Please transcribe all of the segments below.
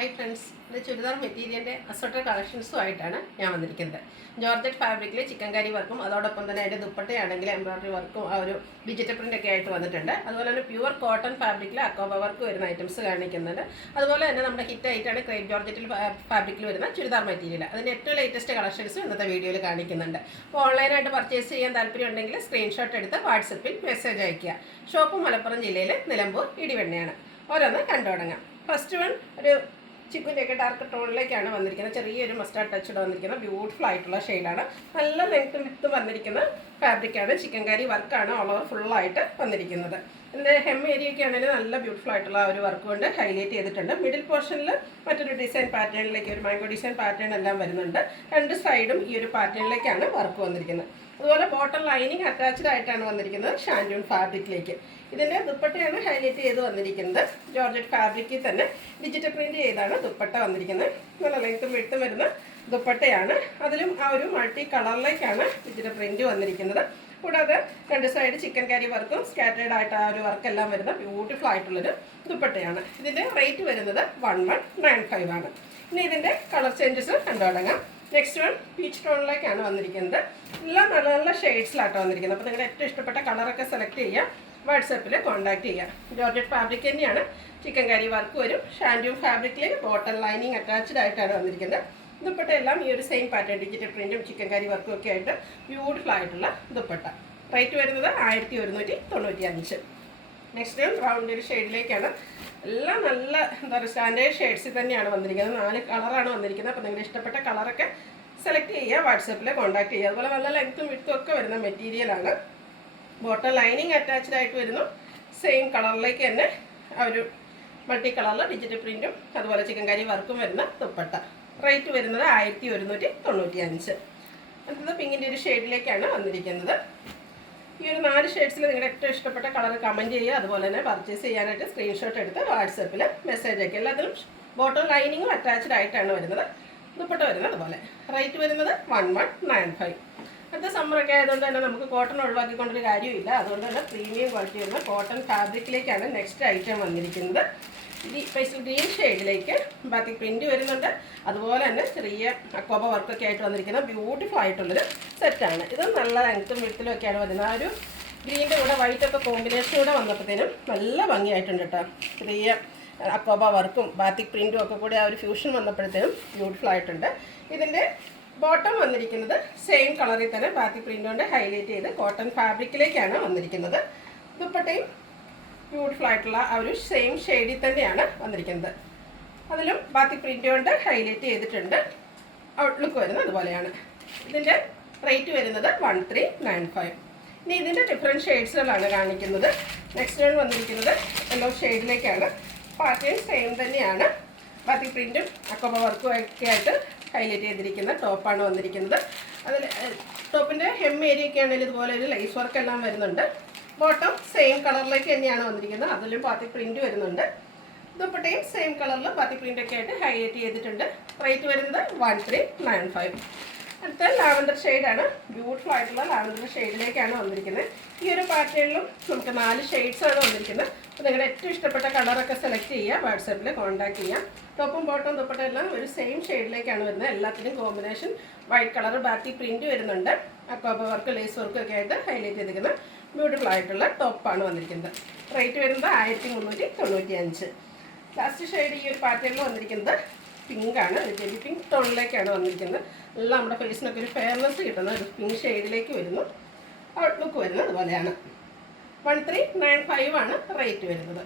Hi friends, ഇത് ചുരിദാർ മെറ്റീരിയലിൻ്റെ assorted കളക്ഷൻസുമായിട്ടാണ് ഞാൻ വന്നിരിക്കുന്നത്. ജോർജറ്റ് ഫാബ്രിക്കിൽ ചിക്കൻ കറി വർക്കും അതോടൊപ്പം തന്നെ അതിൻ്റെ ദുപ്പട്ടയാണെങ്കിൽ എംബ്രോയ്ഡറി വർക്കും ആ ഒരു ഡിജിറ്റൽ പ്രിൻ്റ് ഒക്കെ ആയിട്ട് വന്നിട്ടുണ്ട്. അതുപോലെ തന്നെ പ്യുവർ കോട്ടൺ ഫാബ്രിക്കിൽ അക്കോബ വർക്ക് വരുന്ന ഐറ്റംസ് കാണിക്കുന്നുണ്ട്. അതുപോലെ തന്നെ നമ്മുടെ ഹിറ്റ് ആയിട്ടാണ് ക്രേപ്പ് ജോർജറ്റിൽ ഫാബ്രിക്കിൽ വരുന്ന ചുരിദാർ മെറ്റീരിയൽ. അതിൻ്റെ ഏറ്റവും ലേറ്റസ്റ്റ് കളക്ഷൻസ് ഇന്നത്തെ വീഡിയോയിൽ കാണിക്കുന്നുണ്ട്. അപ്പോൾ ഓൺലൈനായിട്ട് പർച്ചേസ് ചെയ്യാൻ താല്പര്യം ഉണ്ടെങ്കിൽ സ്ക്രീൻഷോട്ട് എടുത്ത് വാട്സപ്പിൽ മെസ്സേജ് അയയ്ക്കുക. ഷോപ്പ് മലപ്പുറം ജില്ലയിൽ നിലമ്പൂർ ഇടിവെണ്ണയാണ്. ഓരോന്ന് കണ്ടു തുടങ്ങാം. ഫസ്റ്റ് വൺ ഒരു ചിക്കുൻ്റെയൊക്കെ ഡാർക്ക് ടോണിലേക്കാണ് വന്നിരിക്കുന്നത്. ചെറിയൊരു മസ്റ്റാർഡ് ടച്ചോടെ വന്നിരിക്കുന്ന ബ്യൂട്ടിഫുൾ ആയിട്ടുള്ള ഷെയ്ഡാണ്. നല്ല ലെങ്ത്തും വിത്തും വന്നിരിക്കുന്ന ഫാബ്രിക്കാണ്. ചിക്കൻ കറി വർക്കാണ് ഓൾ ഓവർ ഫുള്ളായിട്ട് വന്നിരിക്കുന്നത്. ഇതിൻ്റെ ഹെം ഏരിയയൊക്കെ ആണെങ്കിൽ നല്ല ബ്യൂട്ടിഫുൾ ആയിട്ടുള്ള ഒരു വർക്ക് കൊണ്ട് ഹൈലൈറ്റ് ചെയ്തിട്ടുണ്ട്. മിഡിൽ പോർഷനിൽ മറ്റൊരു ഡിസൈൻ പാറ്റേണിലേക്ക് ഒരു മാംഗോ ഡിസൈൻ പാറ്റേൺ എല്ലാം വരുന്നുണ്ട്. രണ്ട് സൈഡും ഈ ഒരു പാറ്റേണിലേക്കാണ് വർക്ക് വന്നിരിക്കുന്നത്. അതുപോലെ ബോട്ടം ലൈനിങ് അറ്റാച്ച്ഡ് ആയിട്ടാണ് വന്നിരിക്കുന്നത് ഷാൻഡൂൺ ഫാബ്രിക്കിലേക്ക്. ഇതിൻ്റെ ദുപ്പട്ടയാണ് ഹൈലൈറ്റ് ചെയ്ത് വന്നിരിക്കുന്നത്. ജോർജറ്റ് ഫാബ്രിക്കിൽ തന്നെ ഡിജിറ്റൽ പ്രിൻ്റ് ചെയ്താണ് ദുപ്പട്ട വന്നിരിക്കുന്നത്. നല്ല ലെങ്ത്തും വിട്ടും വരുന്ന ദുപ്പട്ടയാണ്. അതിലും ആ ഒരു മൾട്ടി കളറിലേക്കാണ് ഡിജിറ്റൽ പ്രിൻ്റ് വന്നിരിക്കുന്നത്. കൂടാതെ രണ്ട് സൈഡ് ചിക്കൻ കറി വർക്കും സ്കാറ്റേഡ് ആയിട്ട് ആ ഒരു വർക്കെല്ലാം വരുന്ന ബ്യൂട്ടിഫുൾ ആയിട്ടുള്ളൊരു ദുപ്പട്ടയാണ്. ഇതിൻ്റെ റേറ്റ് വരുന്നത് 1195 ആണ്. ഇനി ഇതിൻ്റെ കളർ ചേഞ്ചസ് കണ്ടു തുടങ്ങാം. നെക്സ്റ്റ് വൺ പീച്ച് ടോണിലേക്കാണ് വന്നിരിക്കുന്നത്. എല്ലാം നല്ല നല്ല ഷെയ്ഡ്സിലാട്ടോ വന്നിരിക്കുന്നത്. അപ്പോൾ നിങ്ങളുടെ ഏറ്റവും ഇഷ്ടപ്പെട്ട കളറൊക്കെ സെലക്ട് ചെയ്യുക, വാട്സാപ്പിൽ കോൺടാക്ട് ചെയ്യുക. ജോർജറ്റ് ഫാബ്രിക് തന്നെയാണ്. ചിക്കൻ കറി വർക്ക് വരും. ഷാൻഡൂൺ ഫാബ്രിക്കിൽ ബോട്ടം ലൈനിങ് അറ്റാച്ച്ഡ് ആയിട്ടാണ് വന്നിരിക്കുന്നത്. ദുപ്പട്ട എല്ലാം ഈ ഒരു സെയിം പാറ്റേൺ ഡിജിറ്റൽ പ്രിൻറ്റും ചിക്കൻ കറി വർക്കും ഒക്കെ ആയിട്ട് ബ്യൂട്ടിഫുൾ ആയിട്ടുള്ള ദുപ്പട്ട. റേറ്റ് വരുന്നത് 1195. നെക്സ്റ്റ് റൗണ്ട് ഒരു ഷെയ്ഡിലേക്കാണ്. എല്ലാം നല്ല എന്താ പറയുക സ്റ്റാൻഡേർഡ് ഷെയ്ഡ്സിൽ തന്നെയാണ് വന്നിരിക്കുന്നത്. 4 കളറാണ് വന്നിരിക്കുന്നത്. അപ്പോൾ നിങ്ങളുടെ ഇഷ്ടപ്പെട്ട കളറൊക്കെ സെലക്ട് ചെയ്യുക, വാട്സാപ്പിൽ കോൺടാക്ട് ചെയ്യുക. അതുപോലെ നല്ല ലെങ്ത്തും വിട്ടും ഒക്കെ വരുന്ന മെറ്റീരിയലാണ്. ബോട്ടം ലൈനിങ് അറ്റാച്ച്ഡ് ആയിട്ട് വരുന്നു. സെയിം കളറിലേക്ക് തന്നെ ആ ഒരു മൾട്ടി കളറിൽ ഡിജിറ്റൽ പ്രിൻറ്റും അതുപോലെ ചിക്കൻ കറി വർക്കും വരുന്ന ദുപ്പട്ട. റേറ്റ് വരുന്നത് 1195. അടുത്തത് പിങ്കിൻ്റെ ഒരു ഷെയ്ഡിലേക്കാണ് വന്നിരിക്കുന്നത്. ഈ ഒരു 4 ഷെയ്ഡ്സിൽ നിങ്ങളുടെ ഏറ്റവും ഇഷ്ടപ്പെട്ട കളർ കമൻറ്റ് ചെയ്യുക. അതുപോലെ തന്നെ പർച്ചേസ് ചെയ്യാനായിട്ട് സ്ക്രീൻഷോട്ട് എടുത്ത് വാട്സാപ്പിൽ മെസ്സേജ് അയക്കുക. എല്ലാത്തിലും ബോട്ടം ലൈനിങ്ങും അറ്റാച്ച്ഡ് ആയിട്ടാണ് വരുന്നത്. ദുപ്പട്ട വരുന്നത് അതുപോലെ. റേറ്റ് വരുന്നത് 1195. അടുത്ത സമ്മറൊക്കെ ആയതുകൊണ്ട് തന്നെ നമുക്ക് കോട്ടൺ ഒഴിവാക്കിക്കൊണ്ടൊരു കാര്യമില്ല. അതുകൊണ്ട് തന്നെ പ്രീമിയം ക്വാളിറ്റി വരുന്ന കോട്ടൺ ഫാബ്രിക്കിലേക്കാണ് നെക്സ്റ്റ് ഐറ്റം വന്നിരിക്കുന്നത്. പേസ്റ്റൽ ഗ്രീൻ ഷെയ്ഡിലേക്ക് ബാത്തിക് പ്രിൻറ്റ് വരുന്നുണ്ട്. അതുപോലെ തന്നെ ചെറിയ അക്കോബ വർക്കൊക്കെ ആയിട്ട് വന്നിരിക്കുന്ന ബ്യൂട്ടിഫുൾ ആയിട്ടുള്ളൊരു സെറ്റാണ്. ഇത് നല്ല ലെങ്ത്തും വിടത്തിലും ഒക്കെയാണ് വരുന്നത്. ആ ഒരു ഗ്രീൻ്റെ കൂടെ വൈറ്റൊക്കെ കോമ്പിനേഷനൂടെ വന്നപ്പോഴത്തേനും നല്ല ഭംഗിയായിട്ടുണ്ട് കേട്ടോ. ചെറിയ അക്കോബ വർക്കും ബാത്തിക് പ്രിൻറ്റും ഒക്കെ കൂടി ആ ഒരു ഫ്യൂഷൻ വന്നപ്പോഴത്തേനും ബ്യൂട്ടിഫുൾ ആയിട്ടുണ്ട്. ഇതിൻ്റെ ബോട്ടം വന്നിരിക്കുന്നത് സെയിം കളറിൽ തന്നെ ബാത്തിക് പ്രിൻ്റ് കൊണ്ട് ഹൈലൈറ്റ് ചെയ്ത് കോട്ടൺ ഫാബ്രിക്കിലേക്കാണ് വന്നിരിക്കുന്നത്. ദുപ്പട്ടയും ബ്യൂട്ടിഫുൾ ആയിട്ടുള്ള ആ ഒരു സെയിം ഷെയ്ഡിൽ തന്നെയാണ് വന്നിരിക്കുന്നത്. അതിലും ബാത്തിക് പ്രിൻ്റ് കൊണ്ട് ഹൈലൈറ്റ് ചെയ്തിട്ടുണ്ട്. ഔട്ട്ലുക്ക് വരുന്നത് അതുപോലെയാണ്. ഇതിൻ്റെ റേറ്റ് വരുന്നത് 1395. ഇനി ഇതിൻ്റെ ഡിഫറെൻറ്റ് ഷെയ്ഡ്സുകളാണ് കാണിക്കുന്നത്. നെക്സ്റ്റ് വൺ വന്നിരിക്കുന്നത് യെല്ലോ ഷെയ്ഡിലേക്കാണ്. പാറ്റേൺ സെയിം തന്നെയാണ്. ബാത്തിക് പ്രിൻറ്റും അക്കോബ വർക്കും ഒക്കെ ആയിട്ട് ഹൈലൈറ്റ് ചെയ്തിരിക്കുന്ന ടോപ്പാണ് വന്നിരിക്കുന്നത്. അതിൽ ടോപ്പിൻ്റെ ഹെം ഏരിയയൊക്കെ ആണെങ്കിൽ ഇതുപോലെ ഒരു ലൈസ് വർക്ക് എല്ലാം വരുന്നുണ്ട്. ബോട്ടം സെയിം കളറിലേക്ക് തന്നെയാണ് വന്നിരിക്കുന്നത്. അതിലും ബാത്തിക് പ്രിൻറ്റ് വരുന്നുണ്ട്. ദുപ്പട്ടയും സെയിം കളറിൽ ബാത്തിക് പ്രിൻ്റൊക്കെ ആയിട്ട് ഹൈലൈറ്റ് ചെയ്തിട്ടുണ്ട്. റേറ്റ് വരുന്നത് 1395. അടുത്ത ലാവൻഡർ ഷെയ്ഡാണ്. ബ്യൂട്ടിഫുൾ ആയിട്ടുള്ള ലാവൻഡർ ഷെയ്ഡിലേക്കാണ് വന്നിരിക്കുന്നത്. ഈ ഒരു പാറ്റേണിലും നമുക്ക് 4 ഷെയ്ഡ്സാണ് വന്നിരിക്കുന്നത്. അപ്പോൾ നിങ്ങളുടെ ഏറ്റവും ഇഷ്ടപ്പെട്ട കളറൊക്കെ സെലക്ട് ചെയ്യുക, വാട്സാപ്പിൽ കോൺടാക്ട് ചെയ്യാം. ടോപ്പും ബോട്ടം ദുപ്പട്ട എല്ലാം ഒരു സെയിം ഷെയ്ഡിലേക്കാണ് വരുന്നത്. എല്ലാത്തിനും combination white colour batik print വരുന്നുണ്ട്. അക്കോബ വർക്ക് ലേസ് വർക്കും ഒക്കെ ആയിട്ട് ഹൈലൈറ്റ് ചെയ്തിരിക്കുന്ന ബ്യൂട്ടിഫുൾ ആയിട്ടുള്ള ടോപ്പാണ് വന്നിരിക്കുന്നത്. റേറ്റ് വരുന്നത് 1395. ലാസ്റ്റ് ഷെയ്ഡ് ഈ ഒരു പാറ്റേണിൽ വന്നിരിക്കുന്നത് പിങ്കാണ്. ജെല്ലി പിങ്ക് ടോണിലേക്കാണ് വന്നിരിക്കുന്നത്. എല്ലാം നമ്മുടെ ഫേസിനൊക്കെ ഒരു ഫെയർനെസ് കിട്ടുന്ന ഒരു പിങ്ക് ഷെയ്ഡിലേക്ക് വരുന്നു. ഔട്ട്ലുക്ക് വരുന്നത് അതുപോലെയാണ്. 1395 ആണ് റേറ്റ് വരുന്നത്.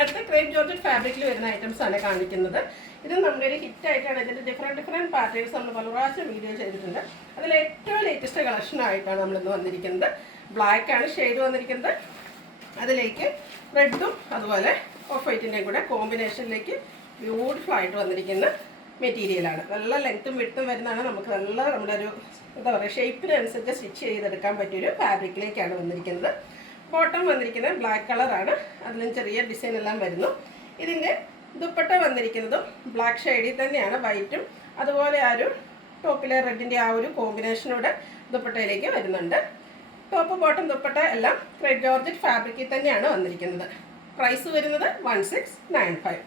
അടുത്ത ക്രേപ്പ് ജോർജറ്റ് ഫാബ്രിക്കിൽ വരുന്ന ഐറ്റംസ് ആണ് കാണിക്കുന്നത്. ഇത് നമ്മുടെ ഒരു ഹിറ്റായിട്ടാണ്. ഇതിൻ്റെ ഡിഫറെൻറ്റ് പാറ്റേൺസ് നമ്മൾ പല പ്രാവശ്യം വീഡിയോ ചെയ്തിട്ടുണ്ട്. അതിൽ ഏറ്റവും ലേറ്റസ്റ്റ് കളക്ഷനായിട്ടാണ് നമ്മളിന്ന് വന്നിരിക്കുന്നത്. ബ്ലാക്കാണ് ഷെയ്ഡ് വന്നിരിക്കുന്നത്. അതിലേക്ക് റെഡും അതുപോലെ ഓഫ് വൈറ്റിൻ്റെയും കൂടെ കോമ്പിനേഷനിലേക്ക് ബ്യൂട്ടിഫുൾ ആയിട്ട് വന്നിരിക്കുന്ന മെറ്റീരിയലാണ്. നല്ല ലെങ്ത്തും വിട്ടും വരുന്നതാണ്. നമുക്ക് നല്ല നമ്മുടെ ഒരു എന്താ പറയുക ഷേപ്പിനനുസരിച്ച് സ്റ്റിച്ച് ചെയ്തെടുക്കാൻ പറ്റിയൊരു ഫാബ്രിക്കിലേക്കാണ് വന്നിരിക്കുന്നത്. ബോട്ടം വന്നിരിക്കുന്നത് ബ്ലാക്ക് കളറാണ്. അതിലും ചെറിയ ഡിസൈൻ എല്ലാം വരുന്നു. ഇതിൻ്റെ ദുപ്പട്ട വന്നിരിക്കുന്നതും ബ്ലാക്ക് ഷെയ്ഡിൽ തന്നെയാണ്. വൈറ്റും അതുപോലെ ആ ഒരു ടോപ്പിലെ റെഡിൻ്റെ ആ ഒരു കോമ്പിനേഷനോടെ ദുപ്പട്ടയിലേക്ക് വരുന്നുണ്ട്. ടോപ്പ് ബോട്ടം ദുപ്പട്ട എല്ലാം ക്രേപ്പ് ജോർജറ്റ് ഫാബ്രിക്കിൽ തന്നെയാണ് വന്നിരിക്കുന്നത്. പ്രൈസ് വരുന്നത് 1695.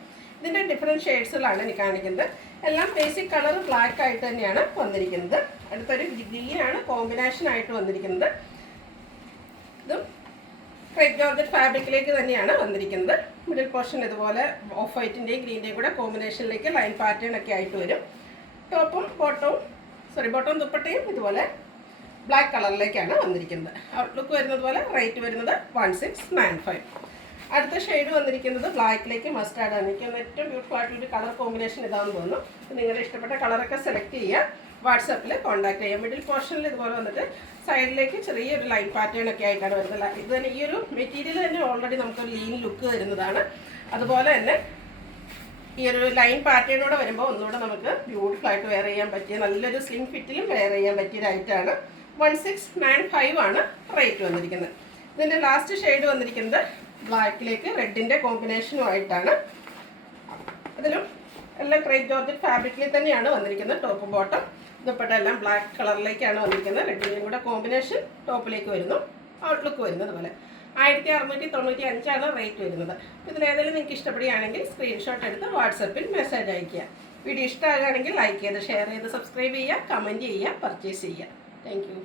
ഇതിൻ്റെ ഡിഫറെൻറ്റ് ഷെയ്ഡ്സുകളാണ് എനിക്ക് കാണിക്കുന്നത്. എല്ലാം ബേസിക് കളർ ബ്ലാക്ക് ആയിട്ട് തന്നെയാണ് വന്നിരിക്കുന്നത്. അടുത്തൊരു ഗ്രീനാണ് കോമ്പിനേഷൻ ആയിട്ട് വന്നിരിക്കുന്നത്. ഇതും ക്രേപ്പ് ജോർജറ്റ് ഫാബ്രിക്കിലേക്ക് തന്നെയാണ് വന്നിരിക്കുന്നത്. മിഡിൽ പോർഷൻ ഇതുപോലെ ഓഫ് വൈറ്റിൻ്റെയും ഗ്രീൻ്റെയും കൂടെ കോമ്പിനേഷനിലേക്ക് ലൈൻ പാറ്റേൺ ഒക്കെ ആയിട്ട് വരും. ടോപ്പും ബോട്ടവും ദുപ്പട്ടയും ഇതുപോലെ ബ്ലാക്ക് കളറിലേക്കാണ് വന്നിരിക്കുന്നത്. ഔട്ട്ലുക്ക് വരുന്നത് പോലെ റേറ്റ് വരുന്നത് 1695. അടുത്ത ഷെയ്ഡ് വന്നിരിക്കുന്നത് ബ്ലാക്കിലേക്ക് മസ്റ്റാർഡ് ആണ്. എനിക്ക് ഏറ്റവും ബ്യൂട്ടിഫുൾ ആയിട്ടുള്ളൊരു കളർ കോമ്പിനേഷൻ ഇതാണെന്ന് തോന്നുന്നു. നിങ്ങളുടെ ഇഷ്ടപ്പെട്ട കളറൊക്കെ സെലക്ട് ചെയ്യുക, വാട്സാപ്പിൽ കോൺടാക്ട് ചെയ്യുക. മിഡിൽ പോർഷനിൽ ഇതുപോലെ വന്നിട്ട് സൈഡിലേക്ക് ചെറിയൊരു ലൈൻ പാറ്റേൺ ഒക്കെ ആയിട്ടാണ് വരുന്നത്. ഇത് തന്നെ ഈ ഒരു മെറ്റീരിയൽ തന്നെ ഓൾറെഡി നമുക്കൊരു ലീൻ ലുക്ക് വരുന്നതാണ്. അതുപോലെ തന്നെ ഈ ഒരു ലൈൻ പാറ്റേണോടെ വരുമ്പോൾ ഒന്നുകൂടെ നമുക്ക് ബ്യൂട്ടിഫുൾ ആയിട്ട് വെയർ ചെയ്യാൻ പറ്റിയ നല്ലൊരു സ്ലിം ഫിറ്റിലും വെയർ ചെയ്യാൻ പറ്റിയതായിട്ടാണ്. 1695 ആണ് റേറ്റ് വന്നിരിക്കുന്നത്. ഇതിൻ്റെ ലാസ്റ്റ് ഷെയ്ഡ് വന്നിരിക്കുന്നത് ബ്ലാക്കിലേക്ക് റെഡിൻ്റെ കോമ്പിനേഷനുമായിട്ടാണ്. അതിലും എല്ലാം ക്രേപ്പ് ജോർജറ്റ് ഫാബ്രിക്കിൽ തന്നെയാണ് വന്നിരിക്കുന്നത്. ടോപ്പ് ബോട്ടം ദുപ്പട്ട എല്ലാം ബ്ലാക്ക് കളറിലേക്കാണ് വന്നിരിക്കുന്നത്. റെഡിൻ്റെയും കൂടെ കോമ്പിനേഷൻ ടോപ്പിലേക്ക് വരുന്നു. ഔട്ട്ലുക്ക് വരുന്നത് പോലെ 1695 റേറ്റ് വരുന്നത്. ഇതിലേതെങ്കിലും നിങ്ങൾക്ക് ഇഷ്ടപ്പെടുകയാണെങ്കിൽ സ്ക്രീൻഷോട്ട് എടുത്ത് വാട്സപ്പിൽ മെസ്സേജ് അയയ്ക്കുക. വീഡിയോ ഇഷ്ടമാകുകയാണെങ്കിൽ ലൈക്ക് ചെയ്ത് ഷെയർ ചെയ്ത് സബ്സ്ക്രൈബ് ചെയ്യുക, കമൻറ്റ് ചെയ്യുക, പർച്ചേസ് ചെയ്യുക. Thank you.